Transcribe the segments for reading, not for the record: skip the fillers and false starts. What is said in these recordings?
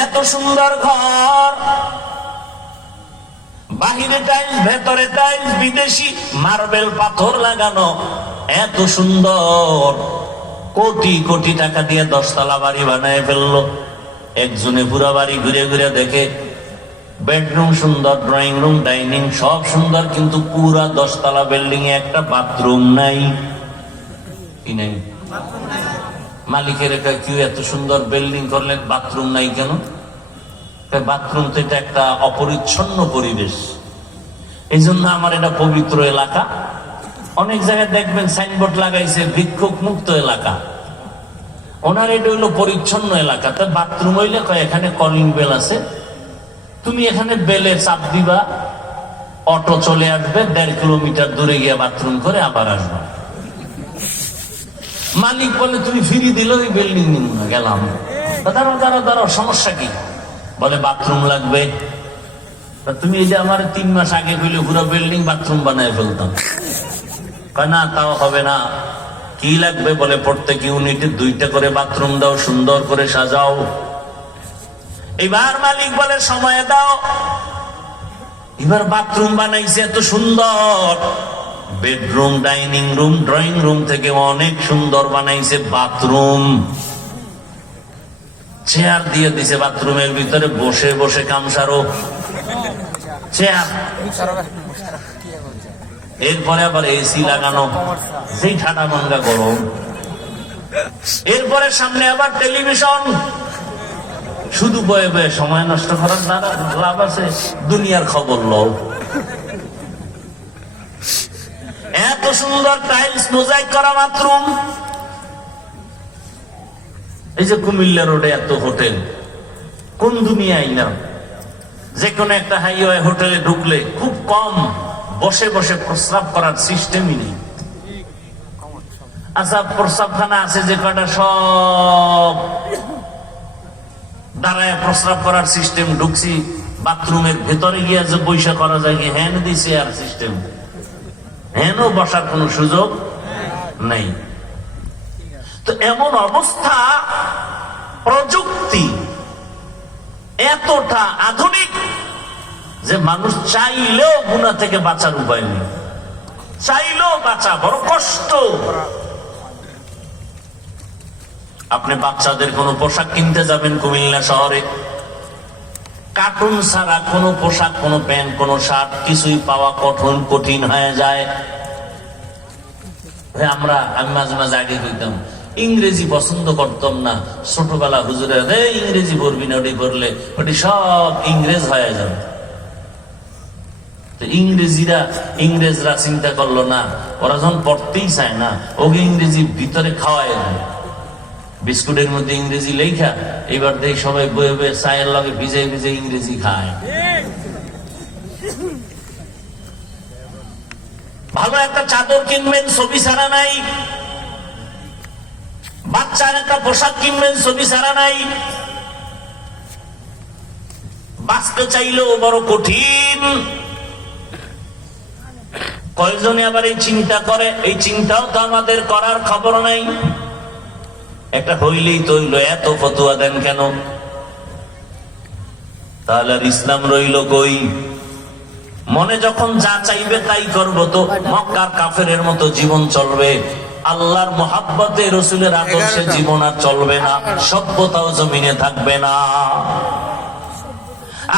এত সুন্দর ঘর, বাহিরে টাইলস, ভেতরে টাইলস, বিদেশি মার্বেল পাথর লাগানো, এত সুন্দর। কোটি কোটি টাকা দিয়ে 10 তলা বাড়ি বানায় ফেললো। একজনে পুরা বাড়ি ঘুরে ঘুরে দেখে, বেডরুম সুন্দর, ড্রয়িং রুম, ডাইনিং সব সুন্দর, কিন্তু পুরা 10 তলা বিল্ডিং এ একটা বাথরুম নাই। কি নাই? মালিকের কেউ এত সুন্দর বিল্ডিং করলেন, বাথরুম নাই কেন? বাথরুম তো এটা একটা অপরিচ্ছন্ন পরিবেশ। এই জন্য আমার এটা পবিত্র এলাকা। অনেক জায়গায় দেখবেন সাইনবোর্ড লাগাইছে ভিক্ষুক মুক্ত এলাকা। ওনার এটা হইলো পরিচ্ছন্ন এলাকা। তো বাথরুম হইলে এখানে কলিং বেল আছে, তুমি এখানে বেলে চাপ দিবা, অটো চলে আসবে, 1.5 কিলোমিটার দূরে গিয়ে বাথরুম করে আবার আসবে। মালিক বলে তুমি ফ্রি দিল, ওই বিল্ডিং নিব না, গেলাম। দাঁড়াও দাঁড়াও দাঁড়াও, সমস্যা কি? বলে বাথরুম লাগবে। তুমি এই যে আমার 3 মাস আগে কইলে পুরো বিল্ডিং বাথরুম বানায় ফেলতাম। না, তাও হবে না। কি লাগবে? বলে প্রত্যেক ইউনিটে 2টা করে বাথরুম দাও, সুন্দর করে সাজাও। এবার মালিক বলে সময় দাও। এবার বাথরুম বানাইছে এত সুন্দর, bedroom, dining room, drawing room থেকে অনেক সুন্দর বানাইছে বাথরুম। চেয়ার দিয়ে দিছে বাথরুমের ভিতরে, বসে বসে কামসারো চেয়ার। এরপরে আবার এসি লাগানো, সেই ঠান্ডা মাঙ্গা গরম। এরপরে সামনে আবার টেলিভিশন। শুধু বয়ে বয়ে সময় নষ্ট করার দ্বারা লাভ আছে? দুনিয়ার খবর লও। এত সুন্দর টাইলস, মোজাইক করা বাথরুম। এই যে কুমিল্লা রোডে এত হোটেল, কোন দুনিয়ায় না? যে কোনো একটা হাইওয়ে হোটেলে ঢুকলে খুব কম বসে বসে প্রস্রাব করার সিস্টেমই নেই। আচ্ছা, প্রস্রাবখানা আছে যে কটা, সব দাঁড়ায় প্রস্রাব করার সিস্টেম। ঢুকছি বাথরুমের ভেতরে গিয়ে যে বৈশা করা যায়, হ্যান দিছে আর সিস্টেম, হ্যানও বসার কোন সুযোগ নেই। তো এমন অবস্থা, প্রযুক্তি এতটা আধুনিক যে মানুষ চাইলেও গুনাহ থেকে বাঁচার উপায় নেই। চাইলেও বাঁচা বড় কষ্ট। আপনি বাচ্চাদের কোন পোশাক কিনতে যাবেন কুমিল্লা শহরে, কার্টুন ছাড়া কোনো পোশাক, কোনো প্যান্ট, কোনো শার্ট কিছুই পাওয়া কঠিন হয়ে যায়। আমি মাঝে মাঝে আগে কইতাম, ইংরেজি পছন্দ করতাম না। ছোটবেলা হুজুরে ইংরেজি পড়বি না, ওটি পড়লে ওটি সব ইংরেজ হয়ে যাবে। ইংরেজরা চিন্তা করলো না, ওরা যখন পড়তেই চায় না, ওকে ইংরেজি ভিতরে খাওয়ায় না। বিস্কুটের মধ্যে ইংরেজি লেখা, এবার দেখি সবাই বয়ে বয়ে চায়ের লগে ভিজে ভিজে ইংরেজি খায়। ভালো একটা চাদর কিনবেন, ছবি ছাড়া নাই। বাচ্চার একটা পোশাক কিনবেন, ছবি ছাড়া নাই। বাঁচতে চাইলেও বড় কঠিন। কয়জনে আবার এই চিন্তা করে? এই চিন্তাও তো আমাদের করার খবর নাই। একটা হইলেই তো হইল, এত ফতুয়া দেন কেন? তাহলে আর ইসলাম রইল কই? মনে যখন যা চাইবে তাই করবো, তো মক্কার কাফেরের মতো জীবন চলবে। আল্লাহর মোহাব্বতে, রসুলের আদর্শে জীবন আর চলবে না, সভ্যতাও জমিনে থাকবে না।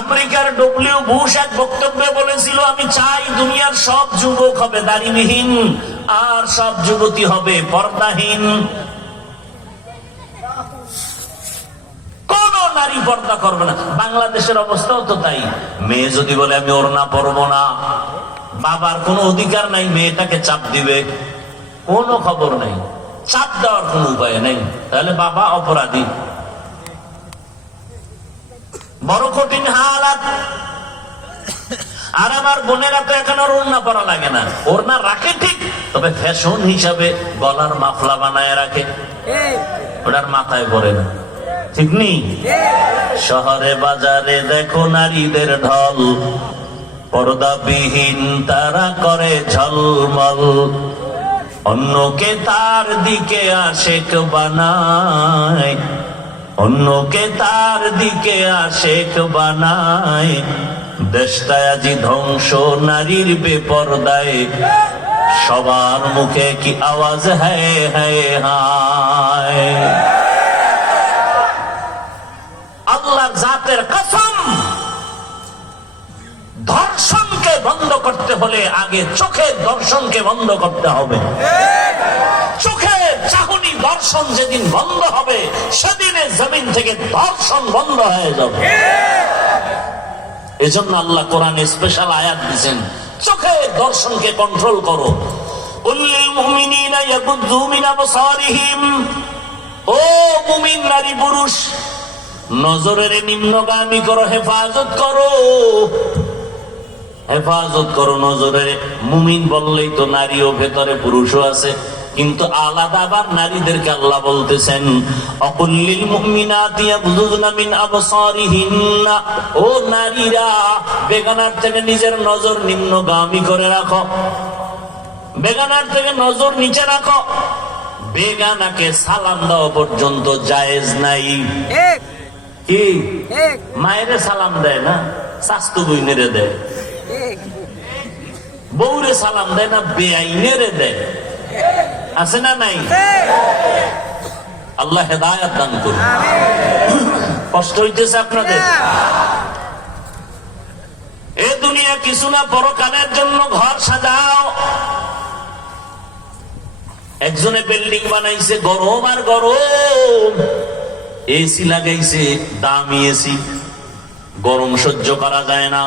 আমেরিকার ডব্লিউ বুশ এক বক্তব্যে বলেছিল, আমি চাই দুনিয়ার সব যুবক হবে দাড়িবিহীন, আর সব যুবতী হবে পর্দাহীন। কোন নারী পর্দা করবে না। বাংলাদেশের অবস্থাও তো তাই। মেয়ে যদি বলে আমি ওড়না পরবো না, বাবার কোনো অধিকার নাই মেয়েটাকে চাপ দিবে, কোনো খবর নাই, চাপ দেওয়ার কোন উপায় নেই। তাহলে বাবা অপরাধী। বড় কঠিন হালাত। আর আমার বোনেরা তো এখন আর ওড়না পরা লাগে না। ওড়না রাখে ঠিক, তবে ফ্যাশন হিসাবে গলার মাফলা বানায় রাখে, ওটার মাথায় পরে না। ঠিক নেই? শহরে বাজারে দেখো নারীদের ঢল, পর্দাবিহীন তারা করে ঝলমল, অন্যকে তার দিকে আশেক বানায়, অন্যকে তার দিকে আশেক বানায়, দেশটায় আজি ধ্বংস নারীর বেপরদায়, সবার মুখে কি আওয়াজ হায় হায় হায়। আল্লাহর জাতের কসম, ধর্ষণকে বন্ধ করতে হলে আগে চোখের দর্শনকে বন্ধ করতে হবে। চোখের চাহনি দর্শন যেদিন বন্ধ হবে, সেদিনে জমিন থেকে দর্শন বন্ধ হয়ে যাবে। এজন্য আল্লাহ কোরআনে স্পেশাল আয়াত দিয়েছেন, চোখের দর্শনকে কন্ট্রোল করো। কুল্লিল মুমিনিনা ইয়াগুদ্দু মিন আবসারিহিম, ও মুমিন নারী পুরুষ, নজরের নিম্নগামী করো, হেফাজত করো, হেফাজত করো নজরে। মুমিন বললেই তো নারীও ভেতরে পুরুষও আছে, কিন্তু আলাদা আবার নারীদেরকে আল্লাহ বলতেছেন অকুল্লিল মুমিনাতি ইয়াগুযুনা মিন আবসারিহিন্না, ও নারীরা বেগানার থেকে নিজের নজর নিম্নগামী করে রাখো, বেগানার থেকে নজর নিচে রাখো। বেগানাকে সালাম দেওয়া পর্যন্ত জায়েজ নাই। কি মায়েরে সালাম দেয় না, শাস্তু বইনেরে দেয়, বউরে সালাম দেয় না, বেআইনেরে দেয়, আছে না নাই? আল্লাহ হেদায়েত দান করুন। কষ্ট হইতেছে আপনাদের? এ দুনিয়া কিছু না, পরকালের জন্য ঘর সাজাও। একজনে বিল্ডিং বানাইছে, গরম আর গরম, এসি লাগাইছে, দামি এসি, গরম সহ্য করা যায় না।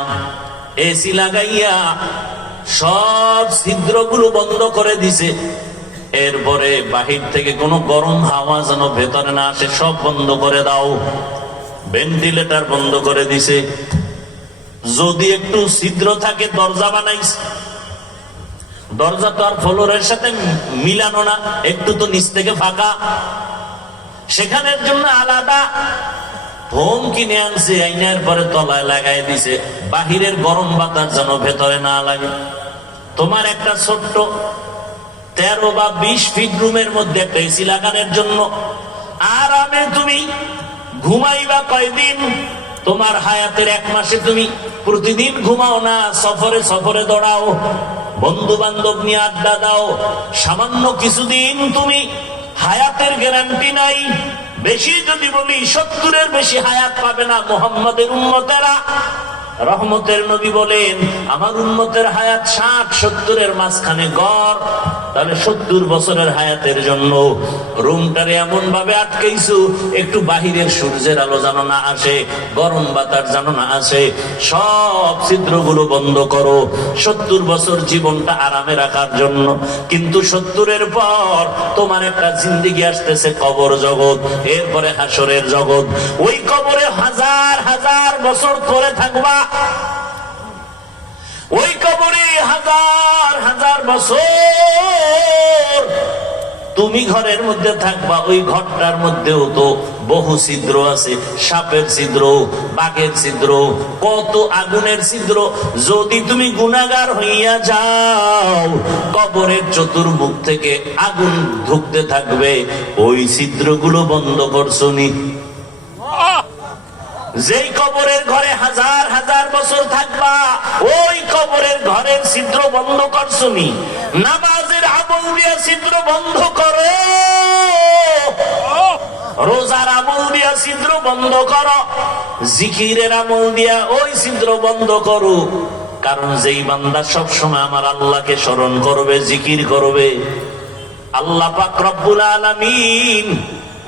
এসি লাগাইয়া সব ছিদ্রগুলো বন্ধ করে দিছে, এরপরে বাহির থেকে কোনো গরম হাওয়া যেন ভেতরে না আসে, সব বন্ধ করে দাও। ভেন্টিলেটর বন্ধ করে দিছে, যদি একটু ছিদ্র থাকে দরজা বানাইছে, দরজা তো আর ফ্লোরের সাথে মিলানো না, একটু তো নিচ থেকে ফাঁকা, সেখানের জন্য আলাদা হোম কিনে আনছে, আইনার পরে তলায় লাগাই দিছে, বাহিরের গরম বাতাস যেন ভেতরে না লাগে। তোমার একটা ছোট্ট 13 বা 20 ফিট রুমের মধ্যে একটা এসি লাগানোর জন্য আরামে তুমি ঘুমাইবা কয়দিন? তোমার হায়াতের 1 মাসে তুমি প্রতিদিন ঘুমাও না, সফরে সফরে দৌড়াও, বন্ধু বান্ধব নিয়ে আড্ডা দাও, সামান্য কিছুদিন তুমি হায়াতের গ্যারান্টি নাই। বেশি যদি বলি 70-এর বেশি হায়াত পাবে না মুহাম্মাদের উম্মতেরা। রহমতের নবী বলেন, আমার উম্মতের হায়াত 60-70-এর মাঝখানে গড়। তাহলে 70 বছরের হায়াতের জন্য রুমটারে এমন ভাবে আটকাইছো, একটু বাহিরের সূর্যের আলো যেন না আসে, গরম বাতাস যেন না আসে, সব ছিদ্রগুলো বন্ধ করো 70 বছর জীবনটা আরামে রাখার জন্য। কিন্তু 70-এর পর তোমার একটা জিন্দেগি আসতেছে, কবর জগৎ, এরপরে হাসরের জগৎ। ওই কবরে হাজার হাজার বছর পরে থাকবা, ওই কবরে হাজার হাজার বছর তুমি ঘরের মধ্যে থাকবা। ওই ঘরটার মধ্যেও তো বহু ছিদ্র আছে, সাপের ছিদ্র, বাঘের ছিদ্র, কত আগুনের ছিদ্র। যদি তুমি গুনাহগার হইয়া যাও, কবরের চতুর্মুখ থেকে আগুন ঢুকতে থাকবে, ওই ছিদ্রগুলো বন্ধ করছো নি? যেই কবরের ঘরে হাজার হাজার বছর থাকবা, ওই কবরের ঘরের ছিদ্র বন্ধ করছো নি? নামাজের আমল দিয়া ছিদ্র বন্ধ করো, রোজার আমল দিয়া ছিদ্র বন্ধ করো, জিকিরের আমল দিয়া ওই ছিদ্র বন্ধ করো। কারণ যেই বান্দা সব সময় আমার আল্লাহকে স্মরণ করবে, জিকির করবে, আল্লাহ পাক রব্বুল আলামিন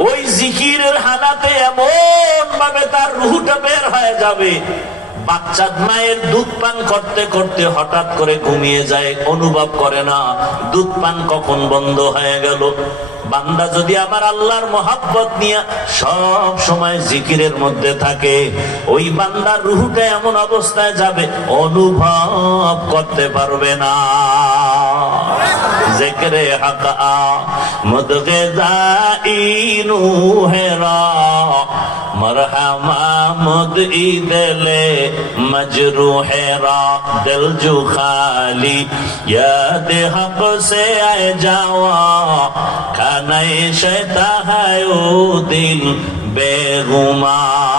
ওই জিকিরের হালাতে এমন ভাবে তার রূহটা বের হয়ে যাবে, বাচ্চা মায়ের দুধ পান করতে করতে হঠাৎ করে ঘুমিয়ে যায়, অনুভব করে না দুধ পান কখন বন্ধ হয়ে গেল। বান্দা যদি আমার আল্লাহর মহব্বত নিয়ে সব সময় জিকিরের মধ্যে থাকে, ওই বান্দার রূহটা এমন অবস্থায় যাবে অনুভব করতে পারবে না। জিকরে হক মুদগিজাইনু হেরা মরহমা মুদই দিলে মজরুহেরা দিল জু খালি ইয়াদ হক সে আয়ে যাওয়া খানায়ে শৈতা है ओ दिल বেগুমান।